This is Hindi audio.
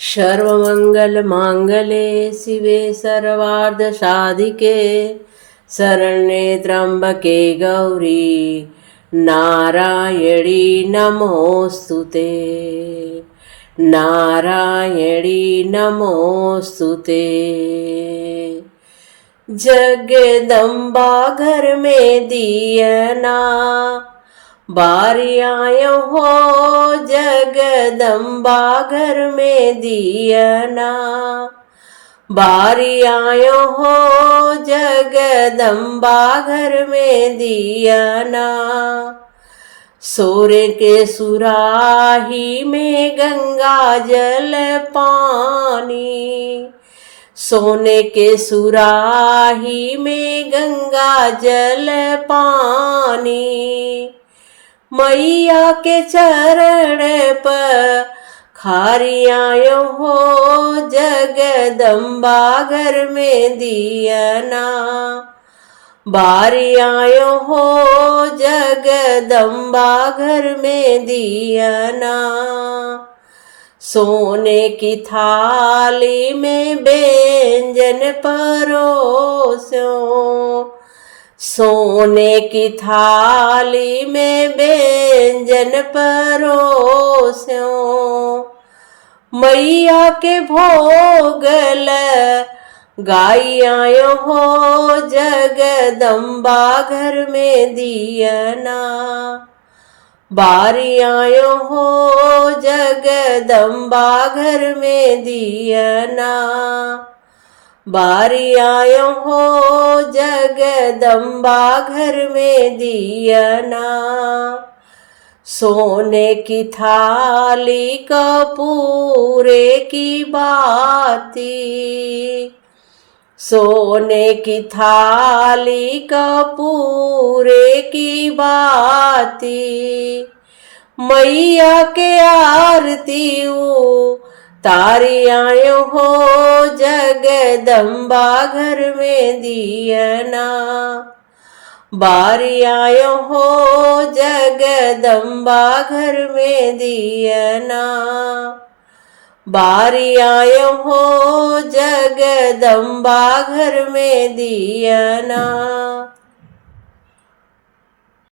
सर्वमङ्गलमाङ्गल्ये शिवे सर्वार्धसाधिके शरण्ये त्र्यम्बके गौरी नारायणी नमोऽस्तु ते। नारायणी नमोऽस्तु ते। जगदम्बा घर में दियना बारी आयो हो, जगदम्बा घर में दियना बारी आयो हो, जगदम्बा घर में दियना। सोरे के सुराही में गंगा जल पानी, सोने के सुराही में गंगा जल पानी। मैया के चरण पर खारी आयो हो, जगदम्बा घर में दियना बारी आयो हो, जगदम्बा घर में दियना। सोने की थाली में व्यंजन परोसो, सोने की थाली में व्यंजन परोसो। मैया के भोग गाई आयो हो, जगदम्बा घर में दियना बारी आयो हो, जगदम्बा घर में दियना बारी आयो हो, जगदम्बा घर में दियना। सोने की थाली कपूरे की बाती, सोने की थाली कपूरे की बाती। मैया के आरती तारी आयो हो, जगदम्बा घर में दियना बारी आयो हो, जगदम्बा घर में दियना बारी आयो हो, जगदम्बा घर में दियना।